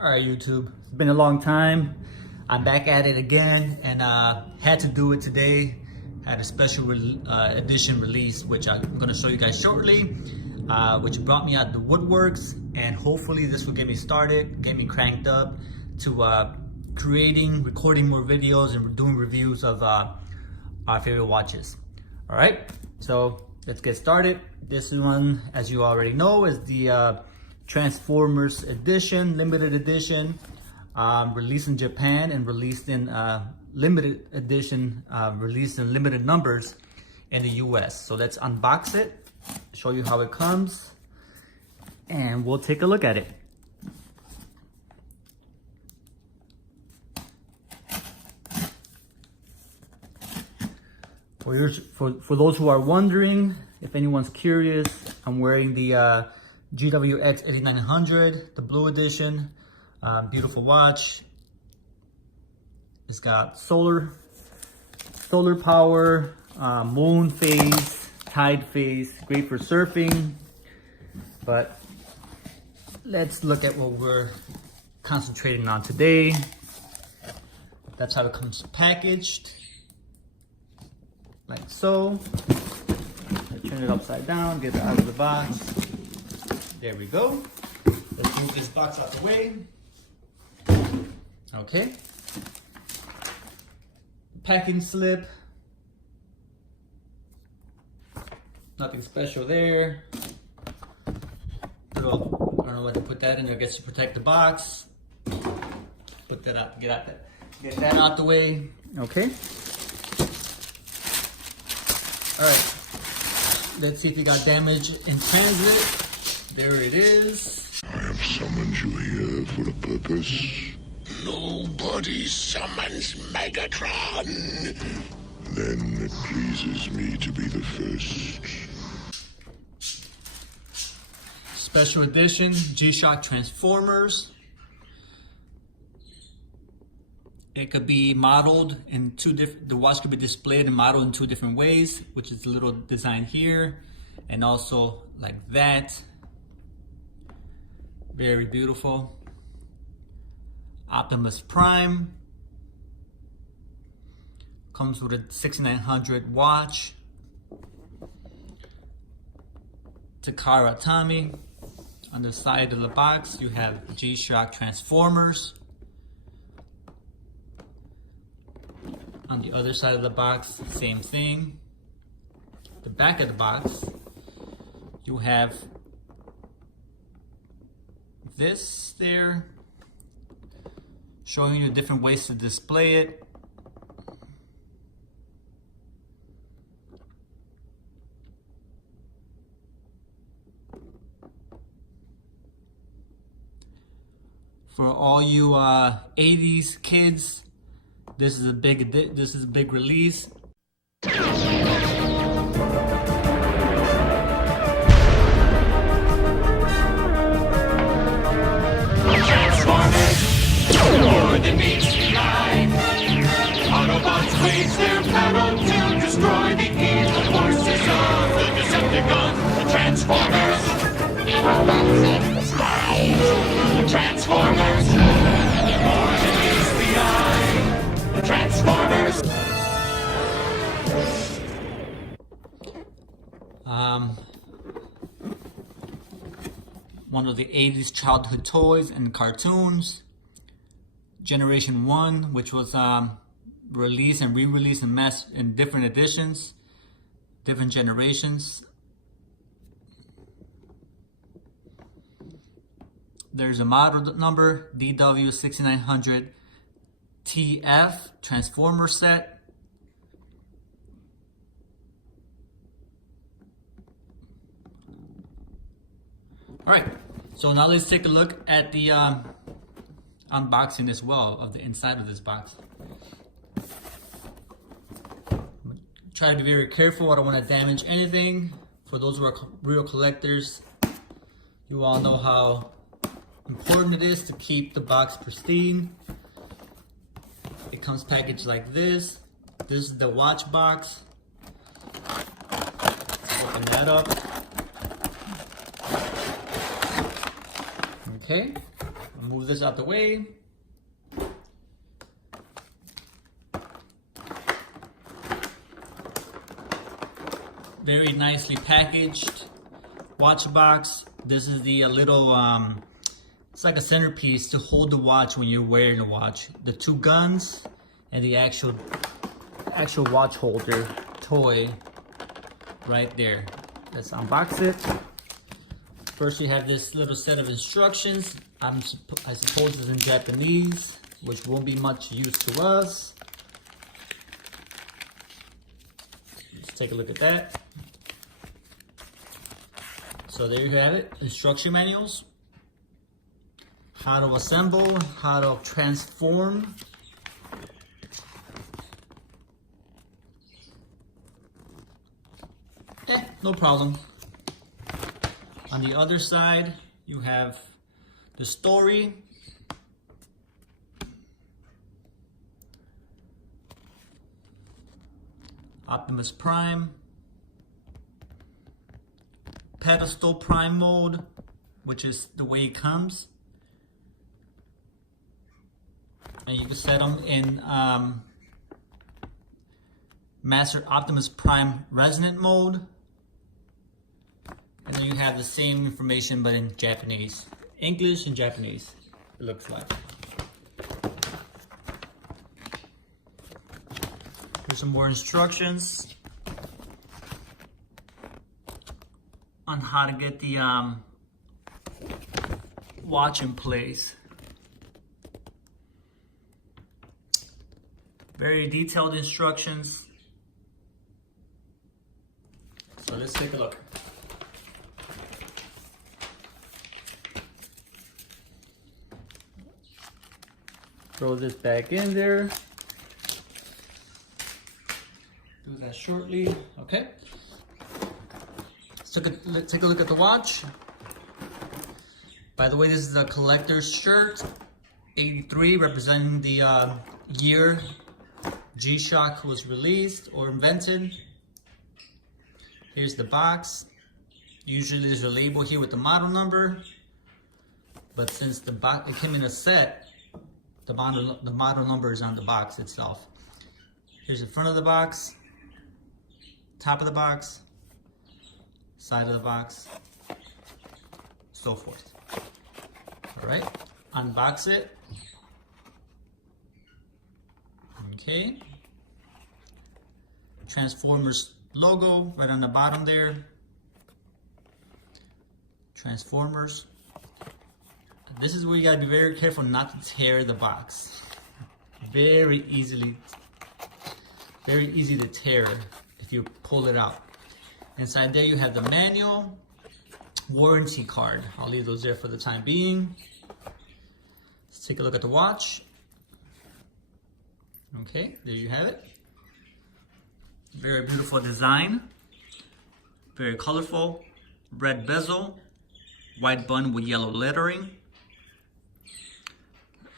All right, YouTube, it's been a long time. I'm back at it again and had to do it today. Had a special edition release, which I'm gonna show you guys shortly, which brought me out the woodworks, and hopefully this will get me started, get me cranked up to recording more videos and doing reviews of our favorite watches. All right, so let's get started. This one, as you already know, is the Transformers edition, limited edition, released in Japan and released in limited edition, released in limited numbers in the US. So let's unbox it, show you how it comes, and we'll take a look at it. For those who are wondering, if anyone's curious, I'm wearing the GWX 8900, the blue edition. Beautiful watch. It's got solar power, moon phase, tide phase, great for surfing. But let's look at what we're concentrating on today. That's how it comes packaged, like so. I turn it upside down, get it out of the box. There we go. Let's move this box out the way. Okay. Packing slip. Nothing special there. Little, I don't know what to put that in there. I guess to protect the box. Put that out. Get that out the way. Okay. All right. Let's see if we got damage in transit. There it is. I have summoned you here for a purpose. Nobody summons Megatron. Then it pleases me to be the first. Special edition G-Shock Transformers. It could be modeled in the watch could be displayed and modeled in two different ways, which is a little design here and also like that. Very beautiful. Optimus Prime. Comes with a 6900 watch. Takara Tommy. On the side of the box, you have G-Shock Transformers. On the other side of the box, same thing. The back of the box, you have this there, showing you different ways to display it. For all you 80s kids, this is a big release. More than meets the eye. Autobots raise their battle to destroy the evil forces of the Decepticons, the Transformers. The Transformers. More than meets the eye. The Transformers. One of the 80s childhood toys and cartoons. Generation 1, which was released and re-released in different editions, different generations. There's a model number, DW6900 TF Transformer set. All right, so now let's take a look at the unboxing as well of the inside of this box. Try to be very careful. I don't want to damage anything. For those who are real collectors, you all know how important it is to keep the box pristine. It comes packaged like this. This is the watch box. Open that up. Okay. Move this out the way. Very nicely packaged watch box. This is the little, it's like a centerpiece to hold the watch when you're wearing the watch. The two guns and the actual watch holder toy right there. Let's unbox it. First, you have this little set of instructions. I suppose it's in Japanese, which won't be much use to us. Let's take a look at that. So there you have it, instruction manuals. How to assemble, how to transform. No problem. On the other side, you have the story. Optimus Prime. Pedestal Prime mode, which is the way it comes. And you can set them in Master Optimus Prime Resonant mode. And then you have the same information but in Japanese. English and Japanese, it looks like. Here's some more instructions on how to get the watch in place. Very detailed instructions. So let's take a look. Throw this back in there. Do that shortly. Okay. Let's take a look at the watch. By the way, this is a collector's shirt. 83, representing the year G-Shock was released or invented. Here's the box. Usually there's a label here with the model number. But since the box, it came in a set, the model number is on the box itself. Here's the front of the box, top of the box, side of the box, so forth. All right, unbox it. Okay. Transformers logo right on the bottom there. Transformers. This is where you gotta be very careful not to tear the box. Very easy to tear if you pull it out. Inside there you have the manual, warranty card. I'll leave those there for the time being. Let's take a look at the watch. Okay, there you have it. Very beautiful design. Very colorful. Red bezel, white button with yellow lettering.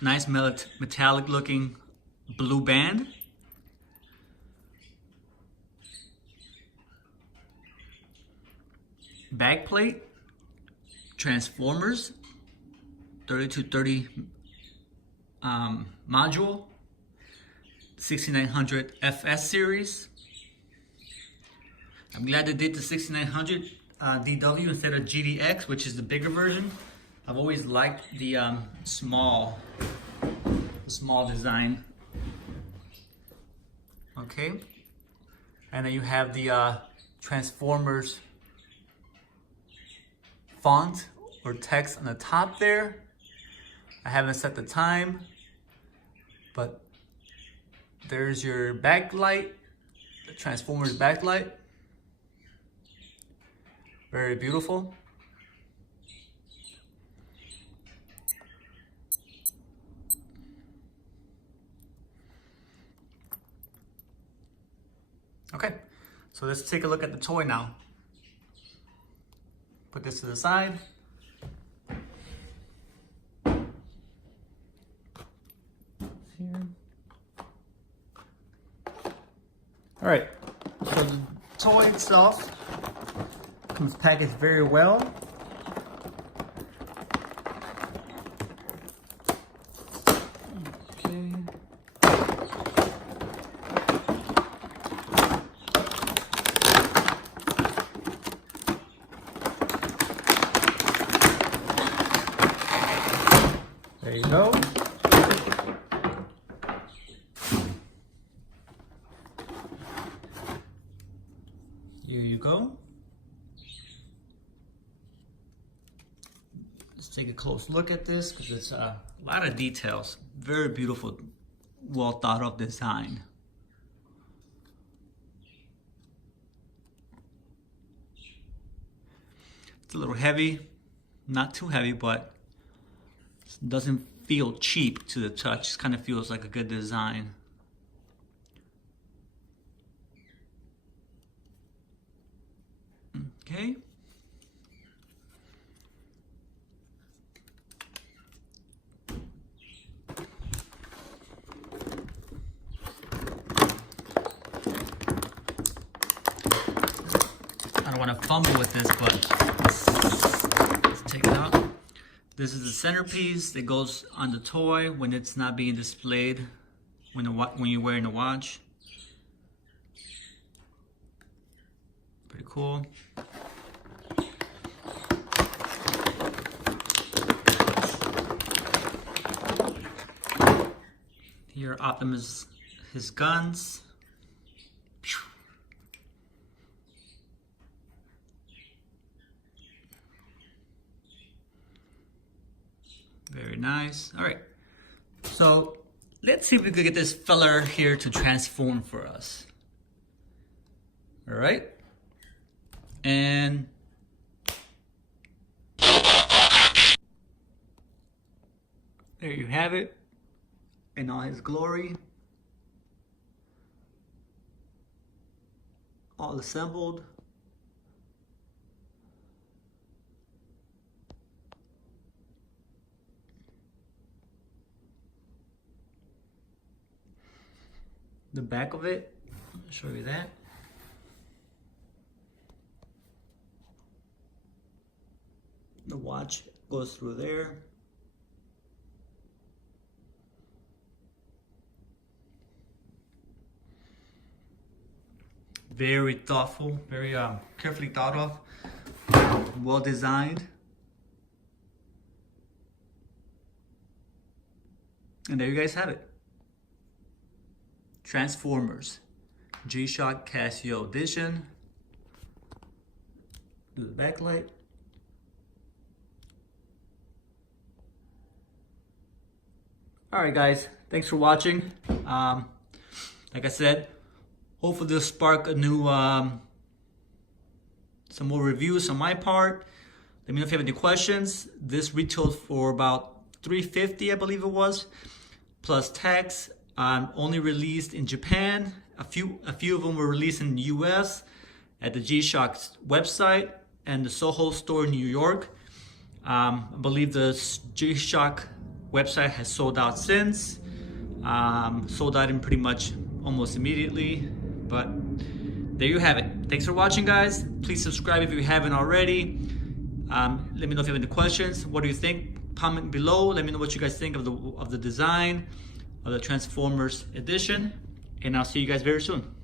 Nice metallic looking blue band. Back plate. Transformers. 3230 module. 6900 FS series. I'm glad they did the 6900 DW instead of GDX, which is the bigger version. I've always liked the small design. Okay, and then you have the Transformers font or text on the top there. I haven't set the time, but there's your backlight, the Transformers backlight. Very beautiful. Okay, so let's take a look at the toy now. Put this to the side. Here. All right, so the toy itself comes packaged very well. Here you go. Let's take a close look at this because it's a lot of details. Very beautiful, well thought of design. It's a little heavy, not too heavy, but it doesn't feel cheap to the touch. It kind of feels like a good design. Okay. I don't want to fumble with this, but let's take it out. This is the centerpiece that goes on the toy when it's not being displayed when you're wearing the watch. Pretty cool. Here Optimus, his guns. Very nice. All right, so let's see if we could get this fella here to transform for us. All right, and there you have it in all his glory, all assembled. The back of it, I'll show you that. The watch goes through there. Very thoughtful, very carefully thought of, well designed. And there you guys have it. Transformers, G-Shock Casio edition. Do the backlight. All right, guys, thanks for watching. Like I said, hopefully this spark a new, some more reviews on my part. Let me know if you have any questions. This retailed for about $350, I believe it was, plus tax. Only released in Japan. A few of them were released in the US at the G-Shock website and the Soho store in New York. I believe the G-Shock website has sold out since. Sold out in pretty much almost immediately. But there you have it. Thanks for watching, guys. Please subscribe if you haven't already. Let me know if you have any questions. What do you think? Comment below. Let me know what you guys think of the design of the Transformers edition, and I'll see you guys very soon.